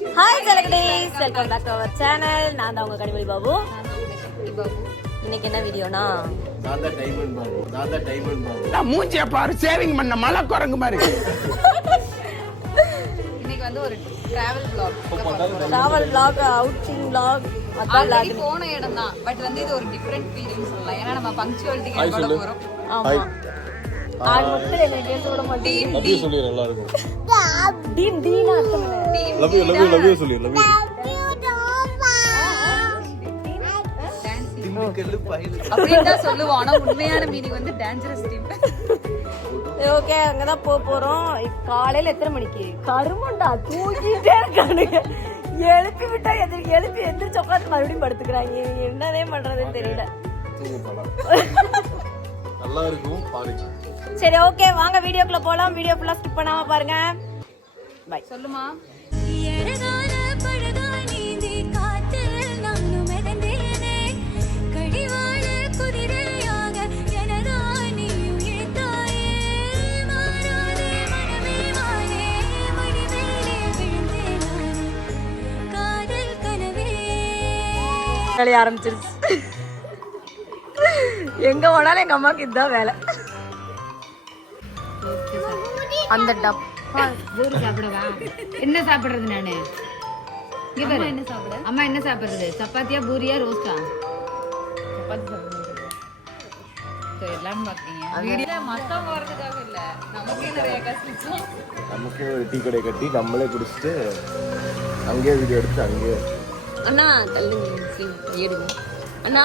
Hi ஜலகடேஸ், welcome back to our channel. நான் தான் உங்க கனிமொழி பாபு. இன்னைக்கு என்ன வீடியோனா, நான் மூஞ்சிய பாரு, சேவிங் பண்ண மலை குரங்கு மாதிரி. இன்னைக்கு வந்து ஒரு travel vlog, outing vlog. Already போன இடம் தான், பட் வந்து இது ஒரு டிஃபரெண்ட் ஃபீலிங் சொல்லலாம். ஏன்னா நம்ம பங்க்சுவாலிட்டிக்கு கூட போறோம். ஆமா, ஆள் மட்டும் என்ன கேட்க விட மாட்டேன். லவ் யூ சொல்லி நல்லா இருக்கும். டீம் டீனா அர்த்தம் என்ன? லவ் யூ சொல்லி லவ் யூ. அப்படின்னா சொல்லுவோம், ஆனா உண்மையான மீனிங் வந்து டேஞ்சரஸ் டீம். ஓகே, அங்கதான் போறோம். காலையில எத்தனை மணிக்கு? கருமண்டா தூக்கிட்டே இருக்கானுங்க. எழுப்பி விட்டா எழுப்பி எந்திரிச்சு உட்காந்து மறுபடியும் படுத்துக்கிறாங்க. என்னதே பண்றதுன்னு தெரியல. நல்லா இருக்கும் பாருங்க. சரி, ஓகே, வாங்க வீடியோக்குள்ள போலாம். வீடியோ ஃபுல்லா ஸ்கிப் பண்ணாம பாருங்க. பை. சொல்லுமா. ஆரம்பிச்சிருச்சு. எங்க போனாலும் எங்க அம்மாக்கு இதுதான் வேலை. அந்த டப்பா சாப்பிடவா? என்ன சாப்பிடுறது நானு? என்ன சாப்பிட? அம்மா என்ன சாப்பிடுறது? சப்பாத்தியா, பூரியா, ரோஸ்டா? சப்பாத்தி சாப்பிடுறது எல்லாம் பாக்கீங்க. வீடியோல மத்தவங்க வரதுக்காக இல்ல, நமக்கே நிறைய கஷ்டம். நமக்கே ஒரு டீ கடை கட்டி நம்மளே குடிச்சிட்டு அங்கேயே வீடியோ எடுத்து அங்கேயே. அண்ணா தள்ளுங்க, எடுங்க அண்ணா.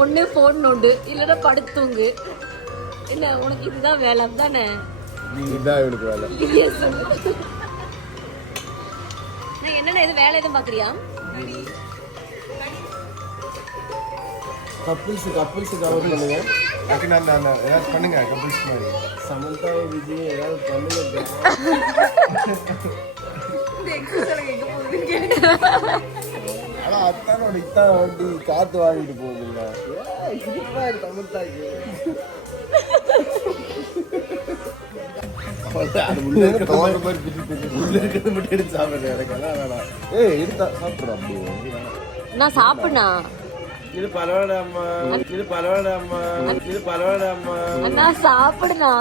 ஒண்ணு போன் நோண்டு, இல்லைன்னா படுத்துங்க. என்ன உனக்கு இதுதான் வேலை தானே? இதுதான் இவனுக்கு வேலை. என்னென்ன இது வேலை எதுவும் பாக்குறியா? கப்பிள்ஸ் கவர் பண்ணுங்க. ஏதாவது பண்ணுங்க கப்பிள்ஸ் மாதிரி. சமந்தா விஜய் ஏதாவது பண்ணுங்க. ஆனா அத்தானோட இத்தான் வண்டி காத்து வாங்கிட்டு போகுதுல்ல. சமந்தாக்கு நான் சாப்பிடா இது பரவாயில்லம்மா, இது பரவாயில்லம்மா, இது பரவாயில்லம்மா. அண்ணா சாப்பிடுனா.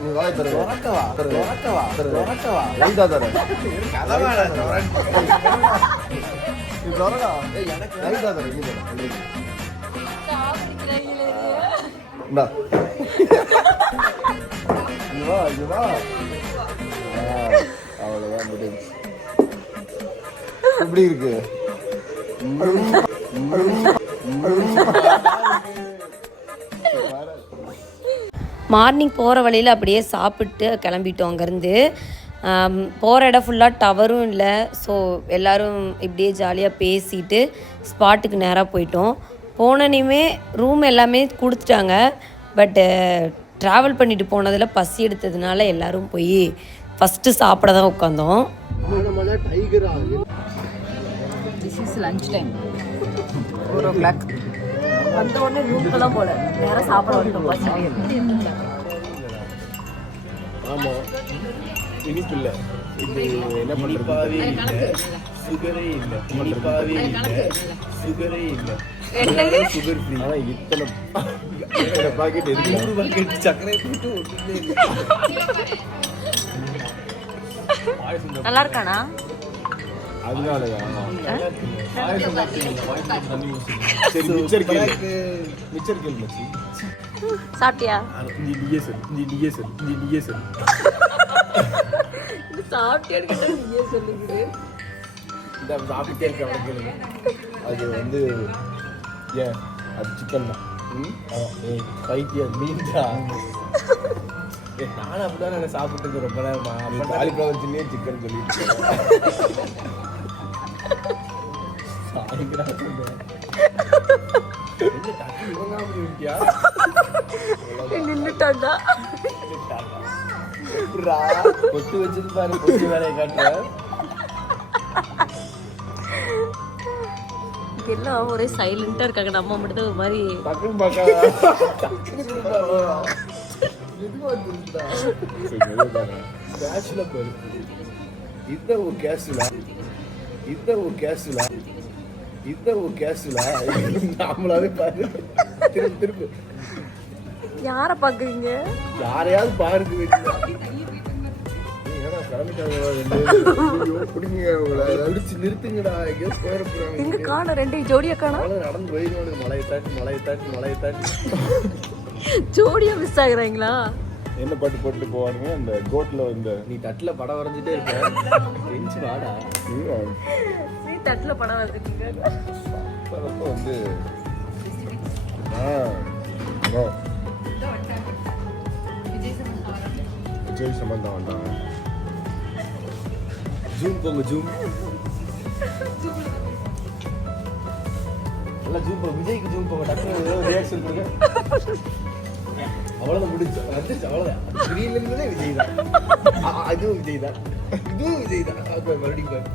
நீ வாய் தர உறக்கவா வைதா தர கதவாடா நீ தரடா. எனக்கு வைதா தர நீ தர. இந்தா இங்க வா. அவ்வளவுதான் முடிஞ்சு. எப்படி இருக்கு? மார்னிங் போகிற வழியில் அப்படியே சாப்பிட்டு கிளம்பிட்டோம் அங்கேருந்து. போகிற இடம் ஃபுல்லாக டவரும் இல்லை. ஸோ எல்லோரும் இப்படியே ஜாலியாக பேசிட்டு ஸ்பாட்டுக்கு நேராக போயிட்டோம். போனனையுமே ரூம் எல்லாமே கொடுத்துட்டாங்க. பட்டு ட்ராவல் பண்ணிட்டு போனதில் பசி எடுத்ததுனால எல்லோரும் போய் ஃபஸ்ட்டு சாப்பிட தான் உட்காந்தோம். This is lunch time. 4 o'clock. வந்த உடனே ரூம்க்கெல்லாம் போல நேராக சாப்பிட வந்துட்டோம். பசி ஆமா, இனிப்பு இல்லை. இது என்ன பண்ணுறது? சுகரே இல்லை, இனிப்பாவே இல்லை, சுகரே இல்லை. Sugar free. ஆனால் இத்தனை பாக்கெட் எதுக்கு? 100 பாக்கெட் சர்க்கரை போட்டு ஒன்றுமே இல்லை. நல்லா இருக்கானா? அதனாலதான். சரி, மிச்சர் கேள்வி மச்சி. சாப்பிட்டியா? நீயே சொல்லு. சாப்பிட்டியான்னு கேட்டா நீயே சொல்லுங்குது. இந்த சாப்பிட்டே இருக்க அவனுக்கு கேளுங்க. அது வந்து ஏன் அது சிக்கன் தான். பைத்தியம் மீன்டா. நானும் அப்படிதான் நான் சாப்பிட்டு ரொம்ப நேரமா. அப்ப காலிஃப்ளவர் சின்னே சிக்கன் சொல்லிட்டு நின்னுட்டாண்டா. கொத்து வச்சது பாரு, கொத்து வேலையை காட்டுற. எல்லாம் ஒரே சைலண்டா இருக்காங்க. நம்ம மட்டும் ஒரு மாதிரி கேஷ்ல பருப்பு இத ஒரு கேஷ்ல நாமளாவே பாரு திருப்பு யாரை பார்க்குறீங்க? யாரையாவது பாருங்க வீட்டுல அடிச்சு நிறுத்துங்கடா எங்கேயோ போயிட போறாங்க எங்க காண ரெண்டு ஜோடியா காண நடந்து போயிடுவாங்க மலையை தாண்டி ஜோடியா மிஸ் ஆகுறாங்களா? என்ன பாட்டு போட்டு போவானுங்க அந்த கோட்ல வந்து நீ தட்டுல படம் வரைஞ்சிட்டே இருக்க எஞ்சி வாடா நீ தட்டுல படம் வரைஞ்சிருக்கீங்க வந்து விஜய் சம்பந்தம் வந்தாங்க ஜூம் போங்க ஜூம் நல்லா ஜூம் போங்க விஜய்க்கு ஜூம் போங்க டக்குனு ரியாக்ஷன் கொடுங்க அவ்வளவுதான் முடிஞ்சு வந்துச்சு அவ்வளவுதான் ஸ்கிரீன்ல இருந்ததே விஜய் தான் இதுவும் விஜய் தான் மறுபடியும்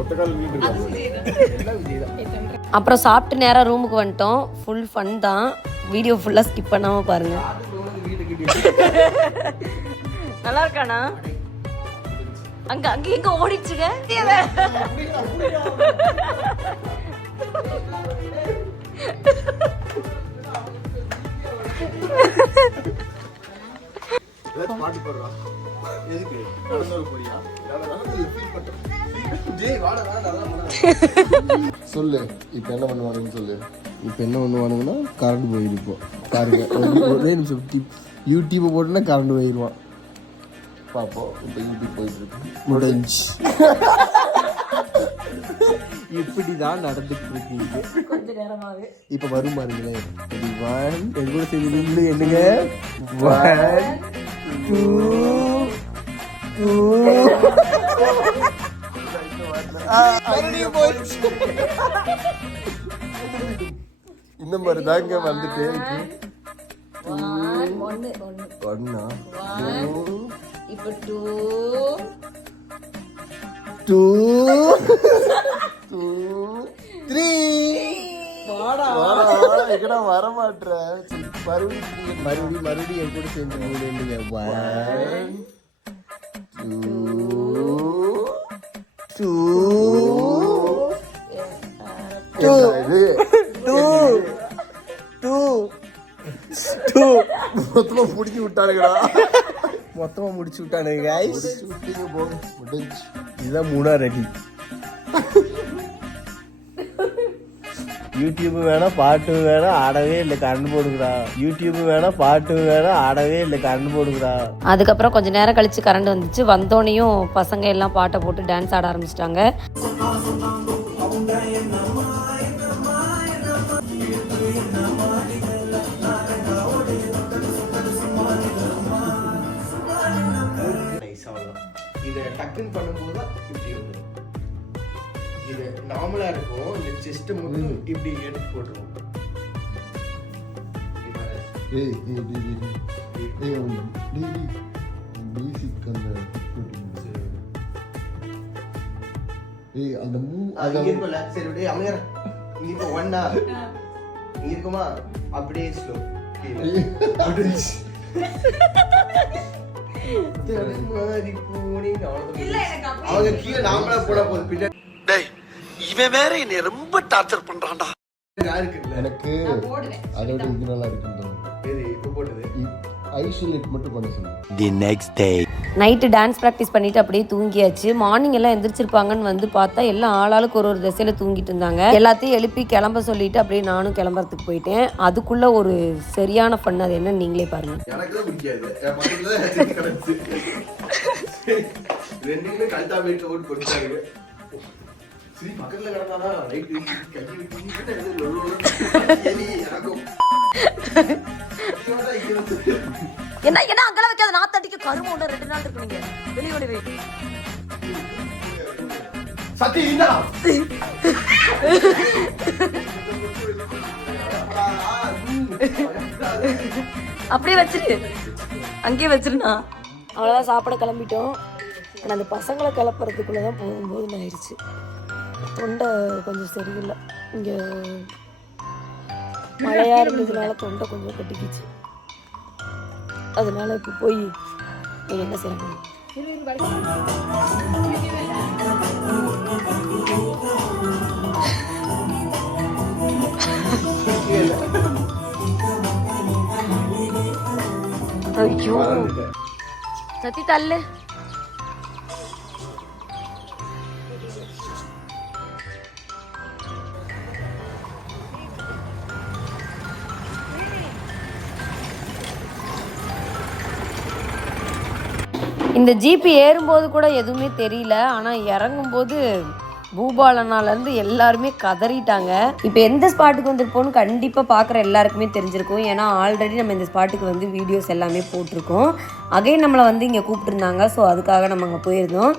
ஒத்தக்கால் வீட்டு எல்லாம் விஜய் தான். அப்புறம் சாப்பிட்டு நேராக ரூமுக்கு வந்துட்டோம். ஃபுல் ஃபன் தான். வீடியோ ஃபுல்லாக ஸ்கிப் பண்ணாமல் பாருங்க. நல்லா இருக்கானா? அங்க அங்க எங்க ஓடிச்சுங்க. பாட்டு போடுறா எதுக்கு போறியா சொல்லு இப்ப என்ன பண்ணுவானுன்னு சொல்லு. இப்ப என்ன பண்ணுவானுங்கன்னா கரண்ட் போயிருப்போம் பாருங்க ஒரே நிமிஷம் யூடியூப் போட்டுன்னா கரண்ட் போயிருவான் பாப்போம். இப்ப யூடியூப் போயிட்டு இருக்கு முடிஞ்சு இப்படிதான் நடந்துட்டு இருக்கீங்க கொஞ்ச நேரமாவே. இப்ப வரும் பாருங்களேன். என் கூட சேர்ந்து என்னங்க 1 2 இந்த மாதிரி தாங்க வந்துட்டு ஒன்னா இப்ப 2 3 எங்கடா வர மாட்டேற மறுபடியும் என் கூட சேர்ந்து மூணுங்க 2 மொத்தமா முடிச்சு விட்டானுங்கடா இதுதான் 3 ரெடி. யூடியூப் வேணா பாட்டு வேணா ஆடவே இல்லை கரண்ட் போடுங்கடா. அதுக்கப்புறம் கொஞ்ச நேரம் கழிச்சு கரண்ட் வந்துச்சு. வந்தோடனையும் பசங்க எல்லாம் பாட்டை போட்டு டான்ஸ் ஆட ஆரம்பிச்சிட்டாங்க. இதை டக்குன்னு பண்ணும்போது இப்படி வந்துடும். இது நார்மலா இருக்கும். இந்த செஸ்ட் மட்டும் இப்படி எடுத்து போட்டுருவோம். சரி அமையற நீ இப்போ ஒன்னா நீ இருக்குமா அப்படியே ஸ்லோ அவங்க கீழே நாமளா போட போகுது பின்னாடி. இவன் வேற என்னை ரொம்ப டார்ச்சர் பண்றான்டா. எனக்கு அதோட இது நல்லா இருக்கு. இப்போ போட்டது ஐசோலேட் மட்டும் பண்ண சொல்லு. The next day night dance practice பண்ணிட்டு அப்படியே தூங்கியாச்சு. மார்னிங் எல்லாம் எந்திரிச்சிருப்பாங்கன்னு வந்து பார்த்தா எல்லாம் ஆளாளுக்கு ஒரு திசையில தூங்கிட்டு இருந்தாங்க. எல்லாத்தையும் எழுப்பி கிளம்ப சொல்லிட்டு அப்படியே நானும் கிளம்புறதுக்கு போயிட்டேன். அதுக்குள்ள ஒரு சரியான ஃபன். அது என்னன்னு நீங்களே பாருங்க. எனக்கு பிடிக்காது. ரெண்டுமே கல்தா வீட்டுல ஓட்டு கொடுத்தாங்க. சரி பக்கத்துல கிடந்தானா ரைட் கல்வி என்ன என்ன அங்கெல்லாம் வைக்காத நாத்தடிக்கு கரும்பு ஒன்று 2 நாள் இருக்கு. நீங்க வெளியோட வை சத்தி இந்தா அப்படியே வச்சிரு. அங்கேயே வச்சிருந்தா அவ்வளோதான். சாப்பிட கிளம்பிட்டோம். ஆனால் அந்த பசங்களை கிளப்புறதுக்குள்ளே தான் போகும்போது ஆயிடுச்சு. தொண்டை கொஞ்சம் சரியில்லை. இங்கே மழையாக இருந்ததுனால தொண்டை கொஞ்சம் கட்டிக்கிச்சு. அதனால இப்போ போய் நீங்கள் என்ன செய்யணும்? ஐயோ சத்தி தள்ளு. இந்த ஜிபி ஏறும்போது கூட எதுவுமே தெரியல, ஆனால் இறங்கும்போது பூபாலனாலேருந்து எல்லாருமே கதறிட்டாங்க. இப்போ எந்த ஸ்பாட்டுக்கு வந்துருப்போம்னு கண்டிப்பாக பார்க்குற எல்லாருக்குமே தெரிஞ்சிருக்கும். ஏன்னா ஆல்ரெடி நம்ம இந்த ஸ்பாட்டுக்கு வந்து வீடியோஸ் எல்லாமே போட்டிருக்கோம். அகைன் நம்மளை வந்து இங்கே கூப்பிட்டுருந்தாங்க. ஸோ அதுக்காக நம்ம அங்கே போயிருந்தோம்.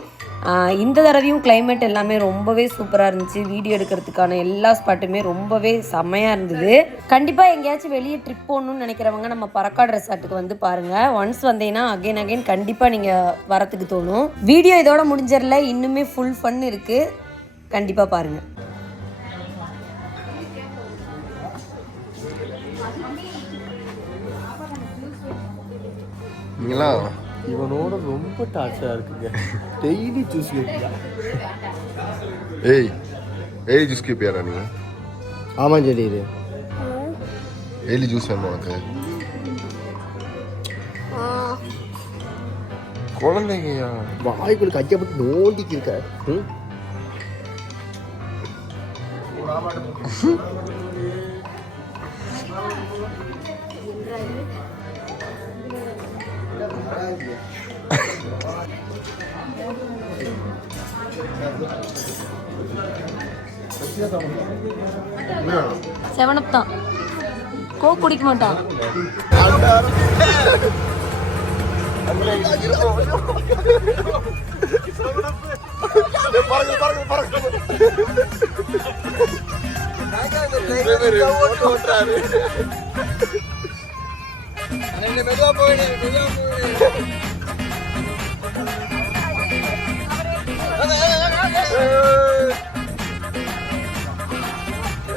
இந்த தடவையும் கிளைமேட் எல்லாமே ரொம்பவே சூப்பராக இருந்துச்சு. வீடியோ எடுக்கிறதுக்கான எல்லா ஸ்பாட்டுமே ரொம்பவே செம்மையாக இருந்தது. கண்டிப்பாக எங்கேயாச்சும் வெளியே ட்ரிப் போகணுன்னு நினைக்கிறவங்க நம்ம பறக்காடு ரெசார்ட்டுக்கு வந்து பாருங்கள். ஒன்ஸ் வந்தீங்கன்னா அகைன் கண்டிப்பாக நீங்கள் வரத்துக்கு தோணும். வீடியோ இதோட முடிஞ்சிடல, இன்னுமே ஃபுல் ஃபன் இருக்குது. கண்டிப்பாக பாருங்கள். இவனோட ரொம்ப டார்ச்சரா இருக்குங்க. டெய்லி ஜூஸ் கேட்பியா? ஏய் ஜூஸ் கேட்பியாரா நீங்க? ஆமாம் சொல்லிடு. டெய்லி ஜூஸ் வேணுமா உனக்கு? குழந்தைங்கயா வாய்க்குள்ள கையப்பட்டு நோண்டிக்கு இருக்க. செவனப் தான், கோக் குடிக்க மாட்டான்.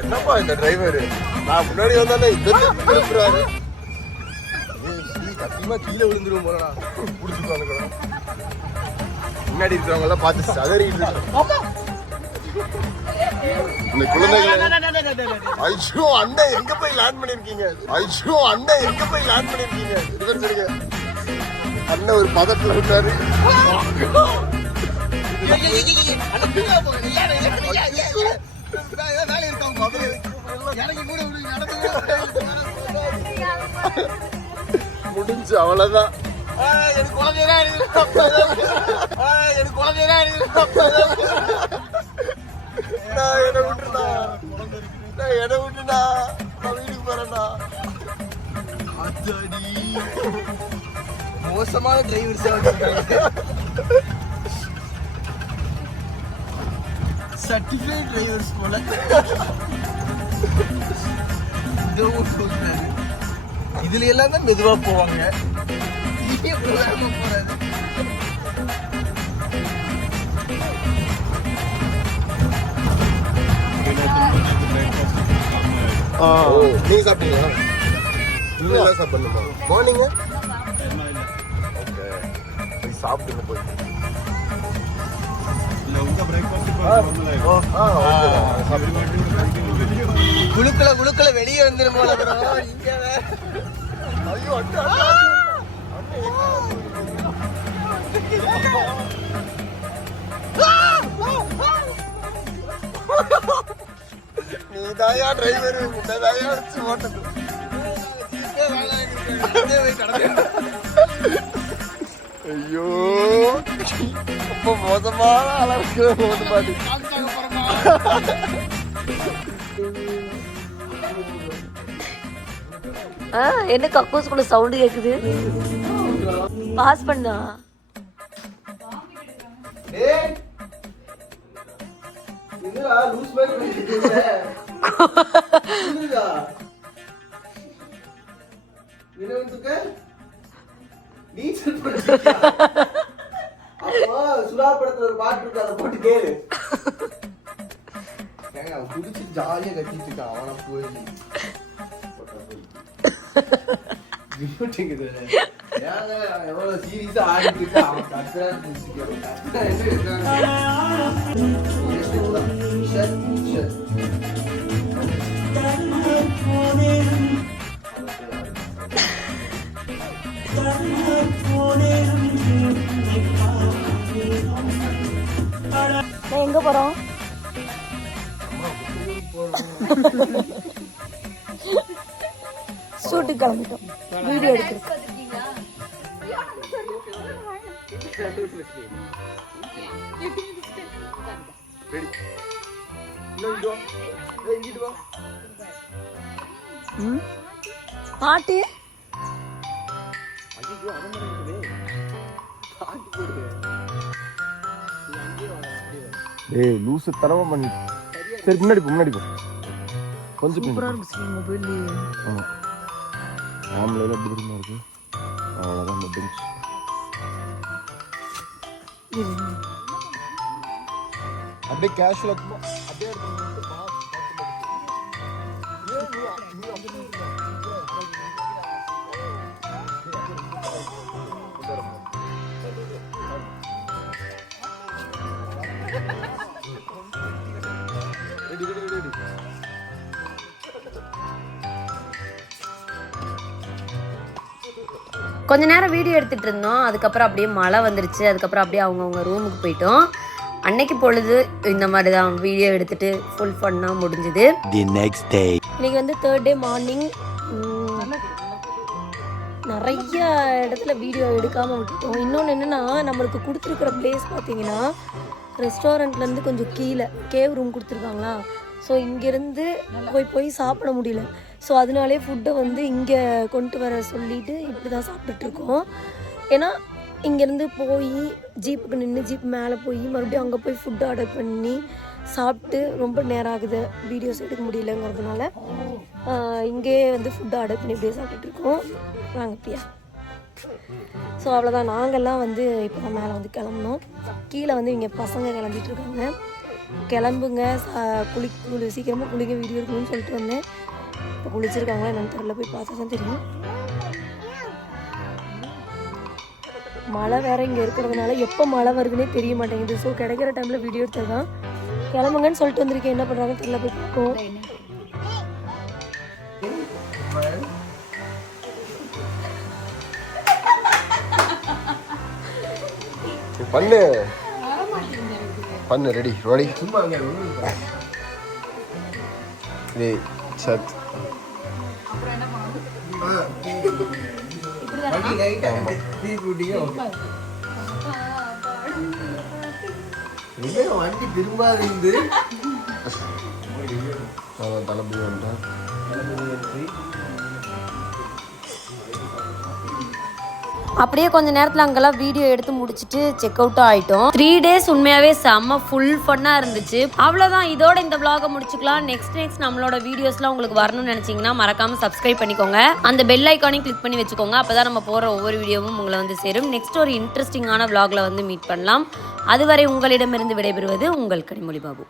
என்னப்பா இந்த டிரைவர், நான் முன்னாடி வந்தானே திருப்புறாரு. சத்தியமா கீழே விழுந்துருவோம் போலடா. புடிச்சுட்டு முன்னாடி இருக்கிறவங்க எல்லாம் பார்த்து சதறிட்டு இந்த குழந்தைகள். ஐயோ அண்ணன் எங்க போய் லேண்ட் பண்ணிருக்கீங்க? ஐயோ அண்ணன் எங்க போய் லேண்ட் பண்ணிருக்கீங்க? இது சொல்லுங்க. அண்ணன் ஒரு பதத்துல விட்டாரு. முடிஞ்சு அவ்வளவுதான். எனக்கு குழந்தையா என்ன விட்டுருந்தா, என்ன விட்டுடா, நான் வீட்டுக்கு போறேன்டா. மோசமான டிரைவர். சர்டிஃபைட் டிரைவர்ஸ் போல. இதுல எல்லாம் தான் மெதுவா போவாங்க. போறாரு. நீங்க சாப்பிட்டீங்களா? நீங்க சாப்பிடுங்க. மார்னிங் போய் சாப்பிடுங்க. போய் குழுக்கள வெளியே வந்துடும் போல. ஐயோ நீ தாயா டிரைவர், தாயா வச்சு ஓட்டது. ஐயோ ரொம்ப மோசமான அளவுக்கு ஓட்டு பாட்டு. என்ன கக்கூஸ்குள்ள சவுண்டு கேக்குது? பாஸ் பண்ணா. சுறாப்படத்துல ஒரு பாட்டு இருக்கு, அதை போட்டு கேளு. குடிச்சு ஜாலியா கட்டிட்டு இருக்கான். அவனை போய் எவ்வளவு சீரியஸா ஆடிட்டு இருக்கா அவன் கத்துறான்னு எங்க போறோம்? ஷூட்டுக்கு கிளம்பிட்டோம், வீடியோ எடுக்கிறோம். பாட்டு ஏய் லூசு தரமா பண்ணி. சரி முன்னாடி போ கொஞ்சம் மொபைல். ஆமா ஆம்பளைல எப்படி தெரியுமா இருக்கு? அவ்வளோதான் இந்த பெஞ்ச். அப்படியே கேஷுவலா அப்படியே கொஞ்ச நேரம் வீடியோ எடுத்துகிட்டு இருந்தோம். அதுக்கப்புறம் அப்படியே மழை வந்துருச்சு. அதுக்கப்புறம் அப்படியே அவங்கவுங்க ரூமுக்கு போயிட்டோம். அன்னைக்கு பொழுது இந்த மாதிரி தான் வீடியோ எடுத்துகிட்டு ஃபுல் ஃபன்னாக முடிஞ்சுது. இன்றைக்கி வந்து 3rd டே மார்னிங். நிறைய இடத்துல வீடியோ எடுக்காமல் விட்டுட்டோம். இன்னொன்று என்னென்னா, நம்மளுக்கு கொடுத்துருக்குற பிளேஸ் பார்த்தீங்கன்னா ரெஸ்டாரண்ட்லேருந்து கொஞ்சம் கீழே கேவ் ரூம் கொடுத்துருக்காங்களா. ஸோ இங்கேருந்து போய் சாப்பிட முடியல. ஸோ அதனாலே ஃபுட்டை வந்து இங்கே கொண்டு வர சொல்லிவிட்டு இப்படி தான் சாப்பிட்டுட்ருக்கோம். ஏன்னா இங்கேருந்து போய் ஜீப்புக்கு நின்று ஜீப் மேலே போய் மறுபடியும் அங்கே போய் ஃபுட்டு ஆர்டர் பண்ணி சாப்பிட்டு ரொம்ப நேரம் ஆகுது, வீடியோஸ் எடுக்க முடியலங்கிறதுனால இங்கேயே வந்து ஃபுட்டு ஆர்டர் பண்ணி இப்படியே சாப்பிட்டுட்ருக்கோம். வாங்க பிரியா. ஸோ அவ்வளோதான், நாங்கள்லாம் வந்து இப்போ தான் மேலே வந்து கிளம்புனோம். கீழே வந்து இங்கே பசங்க கிளம்பிட்டுருக்காங்க. கிளம்புங்க சீக்கிரமாக குளிக்க வீடியோ இருக்கணும்னு சொல்லிட்டு வந்தேன். இப்போ குளிச்சிருக்காங்களா என்னன்னு தெரியல, போய் பார்த்தா தான் தெரியும். மழை வேறு இங்கே இருக்கிறதுனால எப்போ மழை வருதுன்னே தெரிய மாட்டேங்குது. ஸோ கிடைக்கிற டைமில் வீடியோ எடுத்தது தான். கிளம்புங்கன்னு சொல்லிட்டு வந்திருக்கேன், என்ன பண்ணுறாங்கன்னு தெரியல, போய் பார்ப்போம். பண்ணு ரெடி சத் வண்டி திரும்பாது இருந்து தளபதி வந்தேன். அப்படியே கொஞ்ச நேரத்தில் அங்கெல்லாம் வீடியோ எடுத்து முடிச்சுட்டு செக் அவுட்டும் ஆகிட்டோம். 3 days உண்மையாகவே செம்ம ஃபுல் ஃபன்னாக இருந்துச்சு. அவ்வளோதான், இதோட இந்த vlog முடிச்சுக்கலாம். நெக்ஸ்ட் நம்மளோட வீடியோஸ்லாம் உங்களுக்கு வரணும்னு நினச்சிங்கன்னா மறக்காமல் சப்ஸ்கிரைப் பண்ணிக்கோங்க. அந்த பெல் ஐக்கானையும் கிளிக் பண்ணி வச்சுக்கோங்க. அப்போ தான் நம்ம போகிற ஒவ்வொரு வீடியோவும் உங்களை வந்து சேரும். நெக்ஸ்ட் ஒரு இன்ட்ரெஸ்டிங்கான vlogல வந்து மீட் பண்ணலாம். அதுவரை உங்களிடமிருந்து விடைபெறுவது உங்கள் கனிமொழி பாபு.